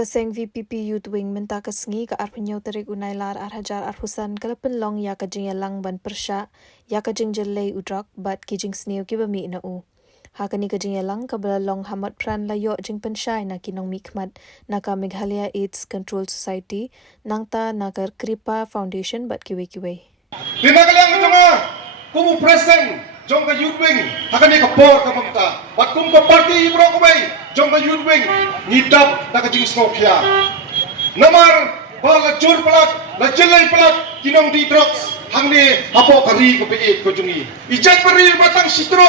Kaseng VPP Youth Wing minta kesengi ke arpenyo terik unailar arhajar arhusan kalapen long ya kajing yalang ban persya ya kajing jelai udrak bat kijing sniu kibami na u. Hakani kajing yalang kabala long hamad pran layo jing pensyai na kinong mikmat naka Meghalaya AIDS Control Society nangta nakar Kripa Foundation bat kiwe-kiwe. Dinagalang nga kumu preseng jong ka Youth Wing hakani ka por ka mamta bat kum ka party ibro ko bay jong ka Youth Wing ngidap na kajing snokya namar bala jur palat la jelai palat kinong di drugs hangni hapo kari ko peit ko jungi ijat pari batang sitro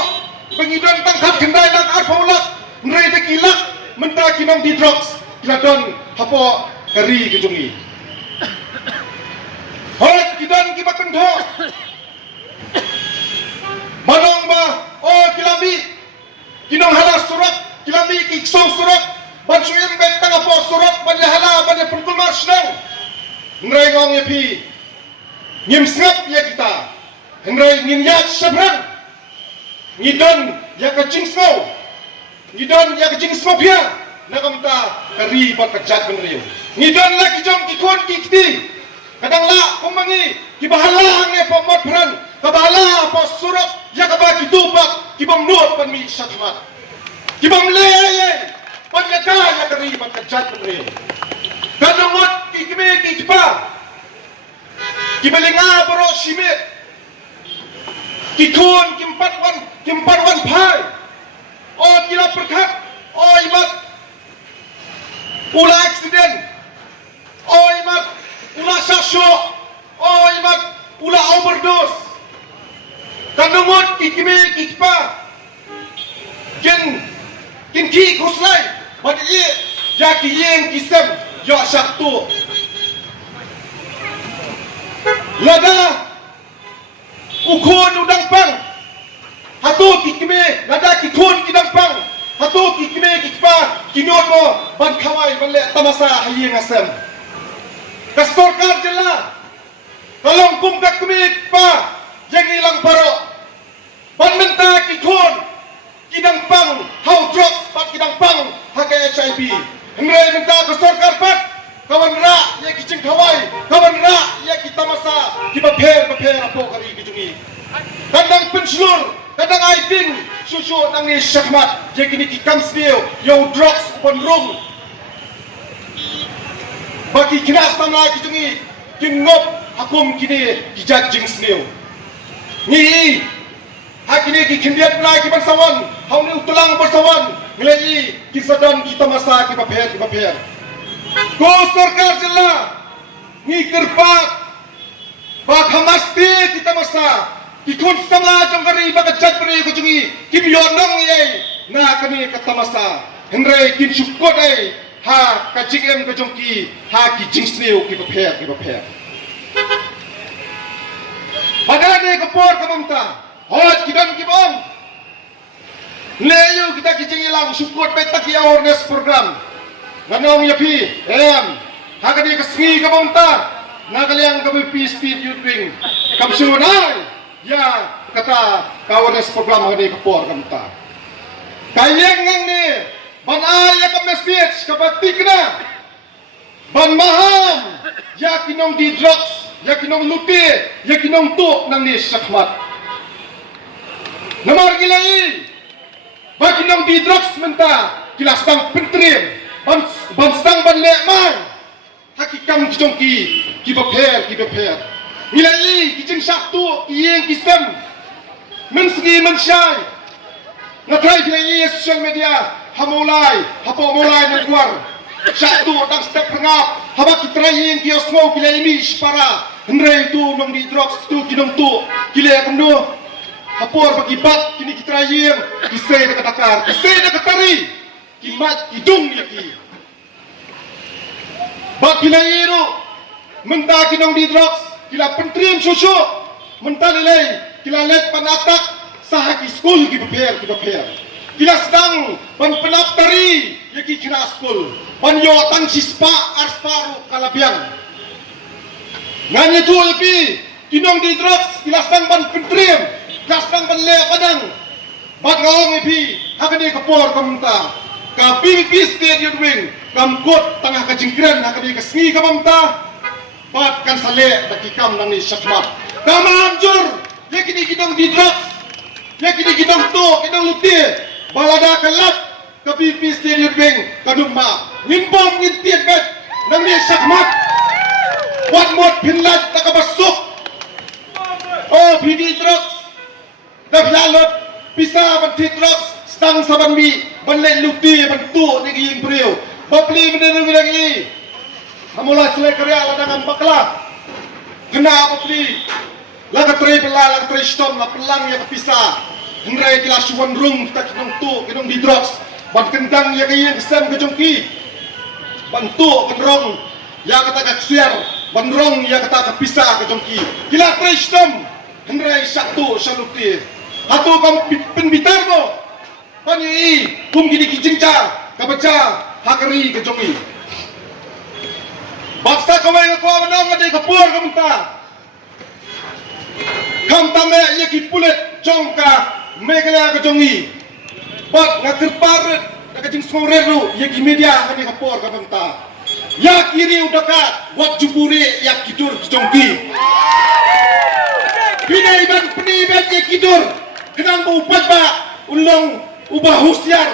pengidan tangkap gendai nang arpaulak nrai de kilak menta kinong di drugs kiladon hapo kari ko jungi hoy kidan kibakendo Manong ba oh kilami kinong hala surat kilami kiksong surat bansuin bentang apa surat banya hala banya pertumas nang nrai ngong yapi ngim snap ya kita nrai nginyat sabrang ngidon ya kajing snow ngidon ya kajing snow pia nakamta kari bat kajat benriu ngidon la kijong kikon kikti kadang la kumangi kibahala hang pomot peran kabahala apa surat ya kabagi tupak kibam nuot pan mi satmat kibam leye pan yaka ya kari pan kajat benriu kadongot kikme kikpa kibalinga bro simit kikun kimpat wan pai oh kila perkat oh imat ula accident oh imat ula sasyo oh imat ula overdose kanungot kikime kikpa kin ki kuslay bagi ya kiyeng kisem ya syaktu lada ukun udang pang hatu kikime lada kikun kidang pang hatu kikime kikpa kinot mo ban kawai banle tamasa hayeng asem kastor kar jela kalong kum kakmik pa yang ilang paro ban menta kikun kidang pang how drugs pat kidang pang hake HIV ngre menta kastor kar pat kawan ra ya kicing kawai kawan ra ya kita masa kibaper apo kari kijungi kadang penslur kadang aiting susu nang ni syahmat je kini kikam sniu yo drugs upon rung bagi kina sama kijungi kingop hakum kini kijat jing sniu ni hakini kikindiat na kibansawan hauni utulang bersawan ngelai kisadam kita masa kibaper ko sarkar jela ni kerpat bak hamasti kita masa kikun sama jongkari bak jat beri kujungi kibionong yai na kani kata masa henry kin syukot ai ha kajing kajongki ha kijing sniu kibaper padane kepor kamamta hot kidan kibong leyu kita kijing ilang syukot petak awareness program Manong yapi, hakani kesengi kabonta, nakaliang kami speed Youth Wing, kamsunay, ya kata kawanes program hakani kapor kamta. Kayeng ngang ni, ban aya ka message kabatik na, ban maham, ya kinong di drugs, ya kinong luti, ya kinong tuk nang ni sakmat. Namar gilai, ba kinong di drugs menta, kilastang pentrim. Bansang ban lekman hakikam kijongki kibaper nilai kijing saktu kiyeng kisem mensegi mensyai natrai nilai social media hamulai hapo mulai nagwar saktu tang step pengap haba kitrai kios mau kilai mi ispara hendrai tu nong di drugs tu kinong tu kilai kendo hapor bagi bat kini kitrai kisai dekat kisai dekat tari kimat hidung lagi bak kilairo menta kinong di drugs kila pentrim susu menta lelai kila let panatak sahaki school kibaper kila sedang pan penaftari yaki kira school pan yo tang sispa arsparu kalabiang nganya tu lepi kinong di drugs kila sedang pan pentrim kila sedang pan le padang bak ngawang lepi hakani kapor kamenta ka PVP State Youth Wing kamkot tengah kejingkiran hakani kesengi kamamta pat kan sale dakikam nang ni syakmat kama amjur yakini kidong di drugs yakini kidong to kidong luti balada kalap kapipi stadium beng kanumma nimbom ngintiet bet nang ni syakmat wat mot pinlat takabasuk oh PD drugs daplalot pisa banti drugs stang sabanbi banlet luti bantu ni giying priyo Bapli mendengar lagi, hamula selai kerja ladang bakla, kena bapli, laga teri pelah, laga teri stom, la pelang yang kepisah, hendrai kila suwan rung kita kidong tu, kidong di drugs, ban kendang yang kaya kesem kejongki, bantu kendrong, yang kata keksiar, ban rong yang kata kepisah kejongki, kila teri stom, hendrai satu salukti, hatu kam penbitar mo, pani kum gini kijingca, kabaca. Hakari kejongi. Baksa kawai ngakwa menang ada kapur kamta. Kamta me yaki pulet jongka megala kejongi. Bat ngakirparet nakajing smoreru yaki media kami kapur kamta. Ya kiri udaka wat juburi yak kidur kejongi. Pinai ban penibat yak kidur kenang upat ba ulong ubah husyar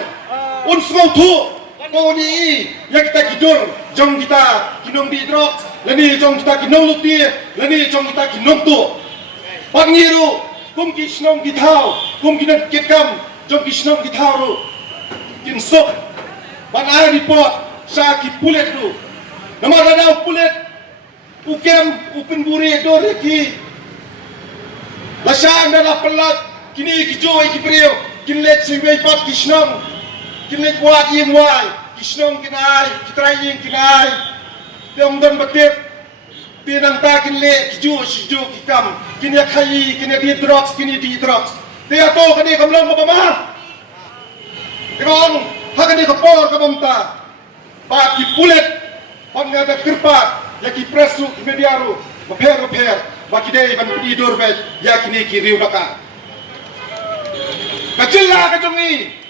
un smautu kau ni yang kita kidur, jom kita kinong di drugs, lani jom kita kinong luti, lani jom kita kinong tu. Pangiru, kum kisnong kitau, kum kinong kitkam, jom kisnong kitau ru. Kinsok, banai report, sa kipulet ru. Nama radau pulet, ukem, upen buri dor ki. Lasang dah pelat, kini kijoi kipriyo, kinlet siwei pat kisnong. Kinlit buat yang wai, kisnong kinai, kitraying kinai, tiamdan batip, tinang ta kinle, kiju kikam, kinya kai, kinya di drugs, Dia to kani kamlang mabama. Ikon, hakani kapor kamamta, baki pulet, pangada kirpat, yaki presu mediaru, maper, baki day ban tidur bet, yaki ni kiriu daka. Kacilla kajongi.